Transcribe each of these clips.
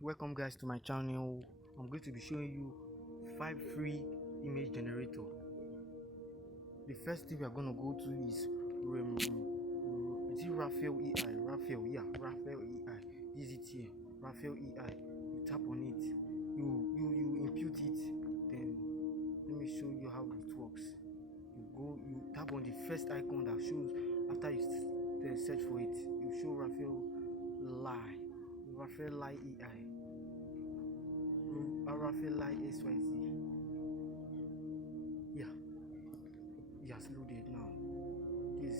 Welcome guys to my channel. I'm going to be showing you 5 free image generator. The first thing we are going to go to is Raphael AI. Raphael AI. This is it here. Raphael AI. You tap on it. You impute it. Then let me show you how it works. You tap on the first icon that shows after you then search for it. You show Raphael Lai AI. Raphael Lai SYZ. Yeah, it has loaded now. This.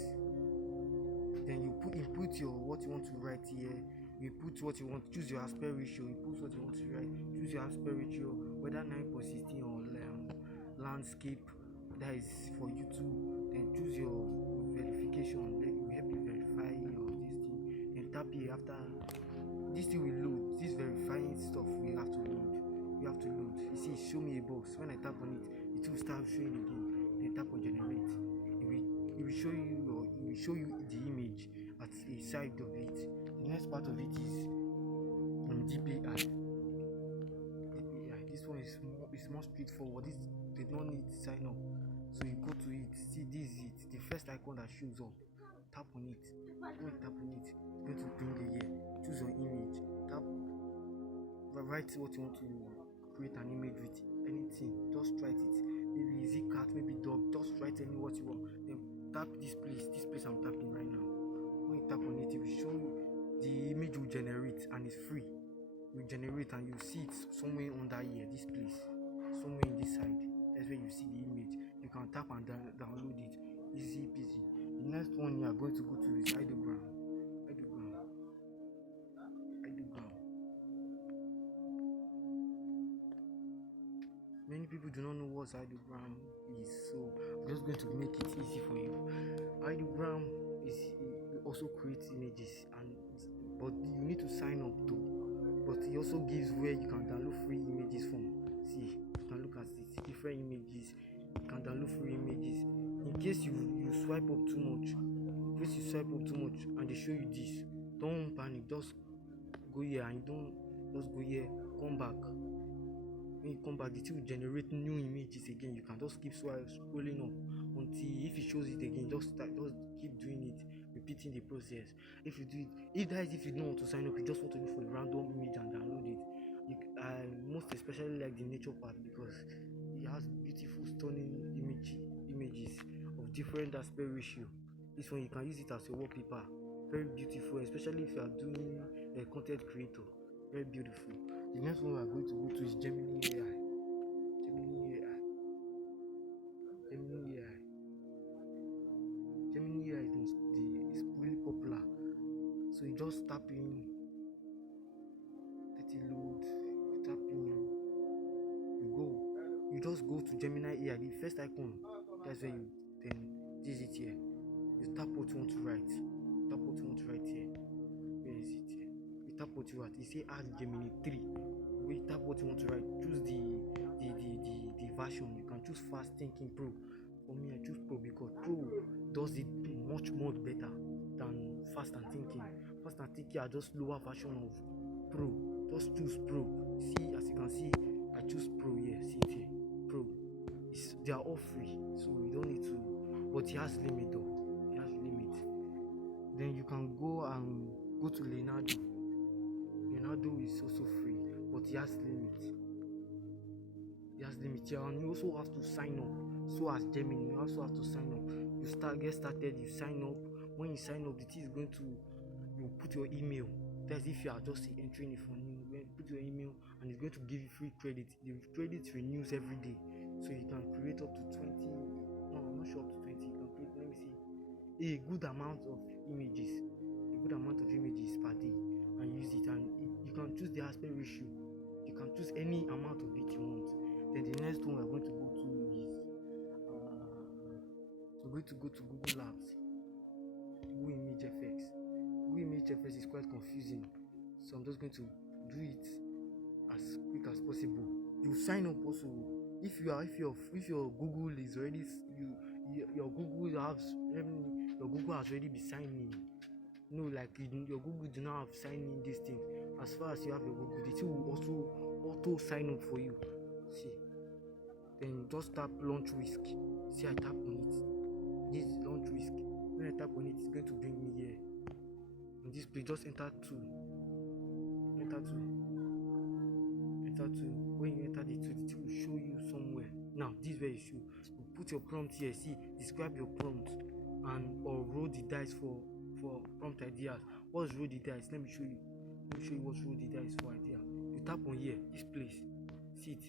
Then you input your what you want to write here. You put what you want, choose your aspect ratio, you put what you want to write, choose your aspect ratio, whether 9:16 or landscape, that is for YouTube. Then choose your verification, it will help you verify your this thing. Then tap here after this thing will load. This verifying stuff we have to load. You have to load. You see, show me a box. When I tap on it, it will start showing again. Then tap on generate. It will show you the image at the side of it. The next part of it is DPI. This one is more straightforward. This did not need to sign up. So you go to it. See, this is it. The first icon that shows up. Tap on it. When you tap on it, it's going to bring it here. Choose your image. Tap. Write what you want to create an image with. Anything. Just write it. Maybe is it cat, maybe dog. Just write any what you want. Then tap this place I'm tapping right now. When you tap on it, it will show you the image will generate and it's free. It will generate and you see it somewhere under here, this place, somewhere in this side. That's where you see the image. You can tap and download it. Easy peasy. The next one you are going to go to is Ideogram. Many people do not know what Ideogram is, so I'm just going to make it easy for you. Ideogram also creates images, but you need to sign up too. But it also gives where you can download free images from. See, you can look at it, different images. You can download free images. In case you swipe up too much, and they show you this, don't panic. Just go here and come back. When you come back, the thing will generate new images again. You can just keep scrolling up until if it shows it again, just keep doing it, repeating the process. If you do it, if you don't want to sign up, you just want to look for a random image and download it. I most especially like the nature part because it has beautiful, stunning images of different aspect ratio. This one you can use it as a wallpaper. Very beautiful, especially if you are doing a content creator. Very beautiful. The next one we are going to go to is Gemini AI. Gemini AI is really popular. So you just tap in, let it load. You tap in, you just go to Gemini AI. The first icon, that's where you then this is it here. You tap what you want to write. Here. Where is it here? You tap what you want. You say ask Gemini 3. When you tap what you want to write, choose the version. You can choose Fast Thinking Pro. For me, I choose Pro because Pro does it much more better than Fast and Thinking. Fast and Thinking are just lower version of Pro. Just choose Pro. See, as you can see, I choose Pro here. See it here. Pro. They are all free, so you don't need to. But it has limit though. Then you can go to Leonardo. Leonardo is also free, but it has limit. And you also have to sign up. So as Gemini, you also have to sign up. You get started, you sign up. When you sign up, the thing is going to you put your email. That's if you are just entering it for new. Put your email and it's going to give you free credit. The credit renews every day. So you can create up to 20. No, I'm not sure up to 20. You can create, let me see, a good amount of images per day and use it, and you can choose the aspect ratio. You can choose any amount of it you want. Then the next one we're going to go to is we're going to go to Google Labs, Google Image FX. Google Image FX is quite confusing, so I'm just going to do it as quick as possible. You sign up also. If your Google is already your Google has already been signed in. No, like your Google do not have signed in this thing As far as you have a Google, the thing will also auto sign up for you. See, then just tap launch risk. See, I tap on it. This is launch risk. When I tap on it, it's going to bring me here. In this place, just enter 2. Enter 2. Enter 2. When you enter the 2, it will show you somewhere. Now, this is where you should put your prompt here. See, describe your prompt and or roll the dice for prompt ideas. What's roll the dice? Let me show you. Let me show you what's roll the dice for idea. You tap on here, this place. See it.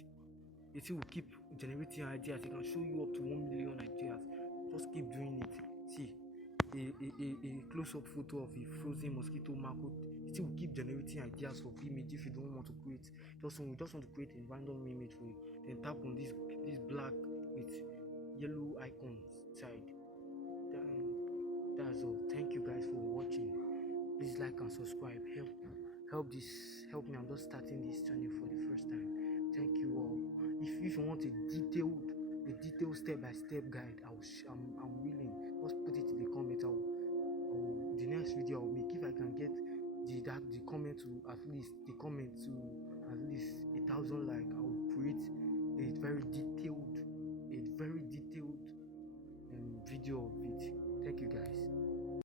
It will keep generating ideas. It can show you up to 1 million ideas. Just keep doing it. See, a close-up photo of a frozen mosquito market. It will keep generating ideas of image if you don't want to create. Just want to create a random image for you. Then tap on this black with yellow icons side. That's all. Thank you guys for watching. Please like and subscribe. Help me. I'm just starting this channel for the first time. Thank you all. If you want a detailed step-by-step guide, I'm willing. Just put it in the comment. The next video I'll make, if I can get the comment to at least 1,000 like, I will create